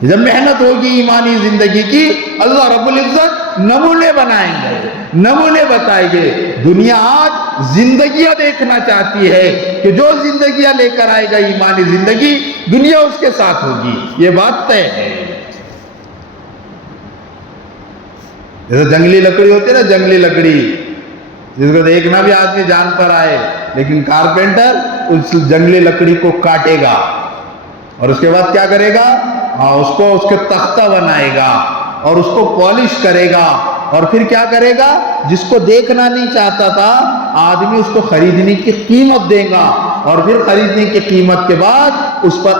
جب محنت ہوگی ایمانی زندگی کی، اللہ رب العزت نمونے بنائیں گے، نمونے بتائیں گے۔ دنیا آج زندگیاں دیکھنا چاہتی ہے کہ جو زندگیاں لے کر آئے گا ایمانی زندگی، دنیا اس کے ساتھ ہوگی، یہ بات طے ہے۔ جیسے جنگلی لکڑی ہوتی ہے نا، جنگلی لکڑی جس کو دیکھنا بھی آدمی جان پر آئے، لیکن کارپینٹر اس جنگلی لکڑی کو کاٹے گا اور اس کے بعد کیا کرے گا؟ اس کو اس کے تختہ بنائے گا اور اس کو پالش کرے گا، اور پھر کیا کرے گا؟ جس کو دیکھنا نہیں چاہتا تھا آدمی اس کو خریدنے کی قیمت دے گا، اور پھر خریدنے کی قیمت کے بعد اس پر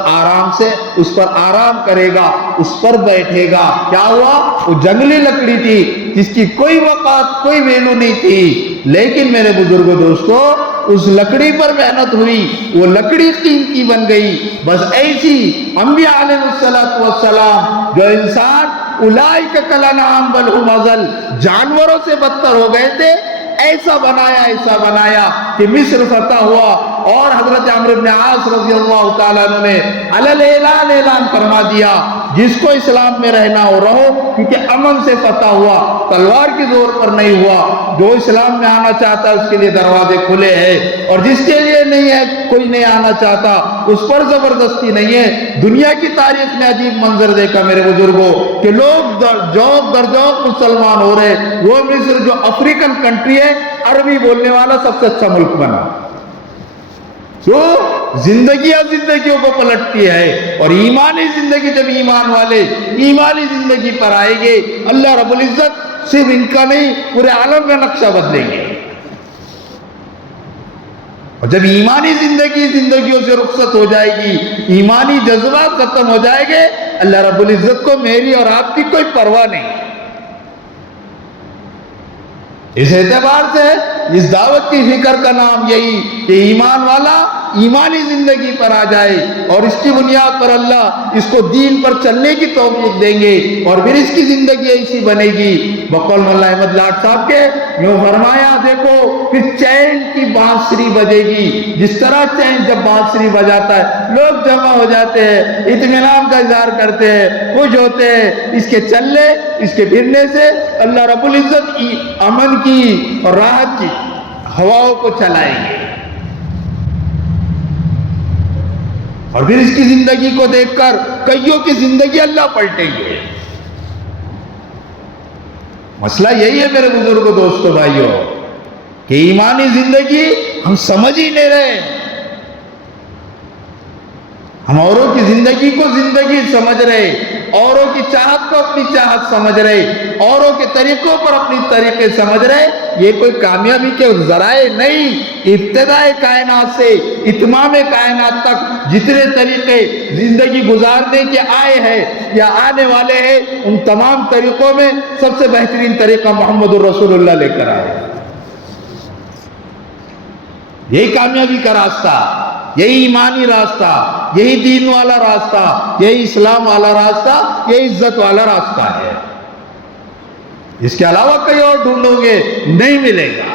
آرام کرے گا، اس پر بیٹھے گا۔ کیا ہوا؟ وہ جنگلی لکڑی تھی جس کی کوئی وقت، کوئی ویلو نہیں تھی، لیکن میرے بزرگوں دوستو اس لکڑی پر محنت ہوئی، وہ لکڑی قیمتی بن گئی۔ بس ایسی انبیاء علیہ السلام جو انسان اولئک کالانعام بل هم اضل، جانوروں سے بدتر ہو گئے تھے، ایسا بنایا کہ مصر فتح ہوا، اور حضرت عمرو بن عاص رضی اللہ تعالیٰ عنہ نے علل اعلان فرما دیا جس کو اسلام میں رہنا ہو رہو، کیونکہ امن سے فتح ہوا، تلوار کی زور پر نہیں ہوا۔ جو اسلام میں آنا چاہتا ہے اس کے لیے دروازے کھلے ہیں، اور جس کے لیے نہیں ہے، کوئی نہیں آنا چاہتا، اس پر زبردستی نہیں ہے۔ دنیا کی تاریخ نے عجیب منظر دیکھا میرے بزرگوں کہ لوگ جوق در جوق مسلمان ہو رہے۔ وہ مصر جو افریقن کنٹری ہے، عربی بولنے والا سب سے اچھا ملک بنا، جو زندگیوں کو پلٹتی ہے۔ اور ایمانی زندگی، جب ایمان والے ایمانی زندگی پر آئیں گے، اللہ رب العزت صرف ان کا نہیں پورے عالم کا نقشہ بدلیں گے۔ اور جب ایمانی زندگیوں سے رخصت ہو جائے گی، ایمانی جذبات ختم ہو جائے گے، اللہ رب العزت کو میری اور آپ کی کوئی پرواہ نہیں۔ اس اعتبار سے اس دعوت کی فکر کا نام یہی کہ ایمان والا ایمانی زندگی پر آ جائے، اور اس کی بنیاد پر اللہ اس کو دین پر چلنے کی توفیق دیں گے، اور پھر اس کی زندگی ایسی بنے گی۔ بقول مولانا احمد لاٹ صاحب کے یوں فرمایا، دیکھو پھر چین کی بانسری بجے گی، جس طرح چین جب بانسری بجاتا ہے لوگ جمع ہو جاتے ہیں، اطمینان کا اظہار کرتے ہیں، خوش ہوتے ہیں۔ اس کے چلنے، اس کے پھرنے سے اللہ رب العزت امن کی اور راحت کی ہواؤں کو چلائیں گے، اور پھر اس کی زندگی کو دیکھ کر کئیوں کی زندگی اللہ پلٹیں گے۔ مسئلہ یہی ہے میرے بزرگوں، دوستو، بھائیوں، کہ ایمانی زندگی ہم سمجھ ہی نہیں رہے۔ ہم اوروں کی زندگی کو زندگی سمجھ رہے، اوروں کی چاہت کو اپنی چاہت سمجھ رہے، اوروں کے طریقوں پر اپنی طریقے سمجھ رہے۔ یہ کوئی کامیابی کے ذرائع نہیں۔ ابتدائے کائنات سے اتمام کائنات تک جتنے طریقے زندگی گزارنے کے آئے ہیں یا آنے والے ہیں، ان تمام طریقوں میں سب سے بہترین طریقہ محمد الرسول اللہ لے کر آئے۔ یہی کامیابی کا راستہ، یہی ایمانی راستہ، یہی دین والا راستہ، یہی اسلام والا راستہ، یہی عزت والا راستہ ہے۔ اس کے علاوہ کہیں اور ڈھونڈو گے نہیں ملے گا،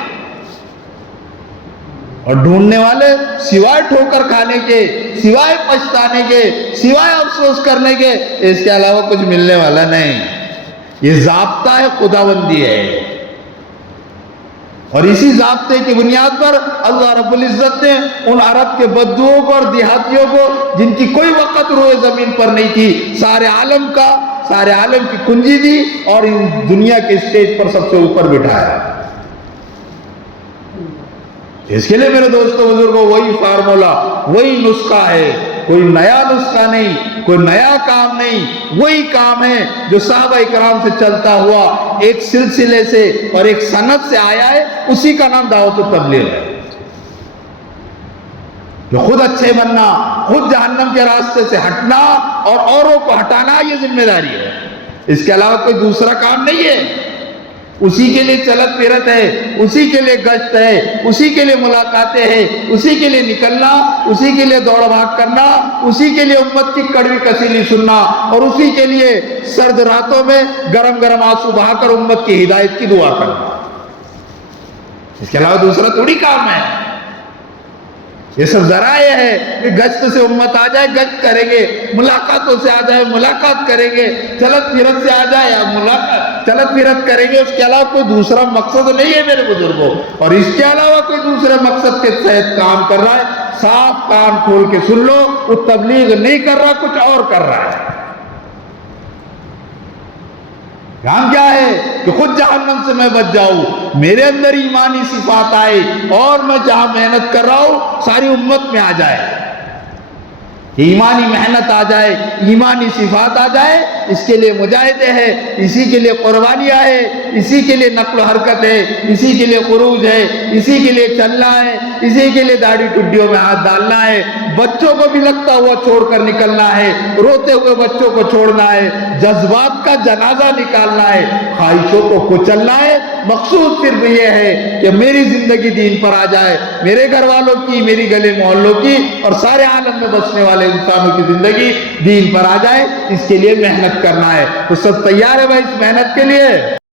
اور ڈھونڈنے والے سوائے ٹھوکر کھانے کے، سوائے پچھتانے کے، سوائے افسوس کرنے کے، اس کے علاوہ کچھ ملنے والا نہیں۔ یہ ضابطہ ہے، خداوندی ہے، اور اسی ضابطے کی بنیاد پر اللہ رب العزت نے ان عرب کے بدوؤں کو اور دیہاتیوں کو، جن کی کوئی وقت روئے زمین پر نہیں تھی، سارے عالم کی کنجی دی اور دنیا کے اسٹیج پر سب سے اوپر بٹھایا۔ اس کے لیے میرے دوستو بزرگوں وہی فارمولا، وہی نسخہ ہے، کوئی نیا نسخہ نہیں، کوئی نیا کام نہیں، وہی کام ہے جو صحابہ اکرام سے چلتا ہوا ایک سلسلے سے اور ایک سنت سے آیا ہے، اسی کا نام دعوت و تبلیغ ہے۔ جو خود اچھے بننا، خود جہنم کے راستے سے ہٹنا اور اوروں کو ہٹانا، یہ ذمہ داری ہے، اس کے علاوہ کوئی دوسرا کام نہیں ہے۔ اسی کے لیے چلت پھرت ہے، اسی کے لیے گشت ہے، اسی کے لیے ملاقاتیں ہیں، اسی کے لیے نکلنا، اسی کے لیے دوڑ بھاگ کرنا، اسی کے لیے امت کی کڑوی کسیلی سننا، اور اسی کے لیے سرد راتوں میں گرم گرم آنسو بہا کر امت کی ہدایت کی دعا کرنا۔ اس کے علاوہ دوسرا تھوڑی کام ہے۔ یہ سب ذرائع ہے کہ گشت سے امت آ جائے گشت کریں گے، ملاقاتوں سے آ جائے ملاقات کریں گے، چلت پھرت سے آ جائے ملاقات چلت پھرت کریں گے، اس کے علاوہ کوئی دوسرا مقصد نہیں ہے میرے بزرگوں، اور اس کے علاوہ کوئی دوسرے مقصد کے تحت کام کر رہا ہے، صاف کان کھول کے سن لو، وہ تبلیغ نہیں کر رہا، کچھ اور کر رہا ہے۔ کام کیا ہے کہ خود جہنم سے میں بچ جاؤں، میرے اندر ایمانی صفات آئے، اور میں جہاں محنت کر رہا ہوں ساری امت میں آ جائے، ایمانی محنت آ جائے، ایمانی صفات آ جائے۔ اس کے لیے مجاہدے ہے، اسی کے لیے قربانیاں ہے، اسی کے لیے نقل و حرکت ہے، اسی کے لیے خروج ہے، اسی کے لیے چلنا ہے، اسی کے لیے داڑھی ٹڈیوں میں ہاتھ ڈالنا ہے، بچوں کو بھی لگتا ہوا چھوڑ کر نکلنا ہے، روتے ہوئے بچوں کو چھوڑنا ہے، جذبات کا جنازہ نکالنا ہے، خواہشوں کو کچلنا ہے۔ مقصود صرف یہ ہے کہ میری زندگی دین پر آ جائے، میرے گھر والوں کی، میری گلے محلوں کی اور سارے عالم میں بسنے والے انسانوں کی زندگی دین پر آ جائے، اس کے لیے محنت کرنا ہے۔ تو سب تیار ہے بھائی اس محنت کے لیے؟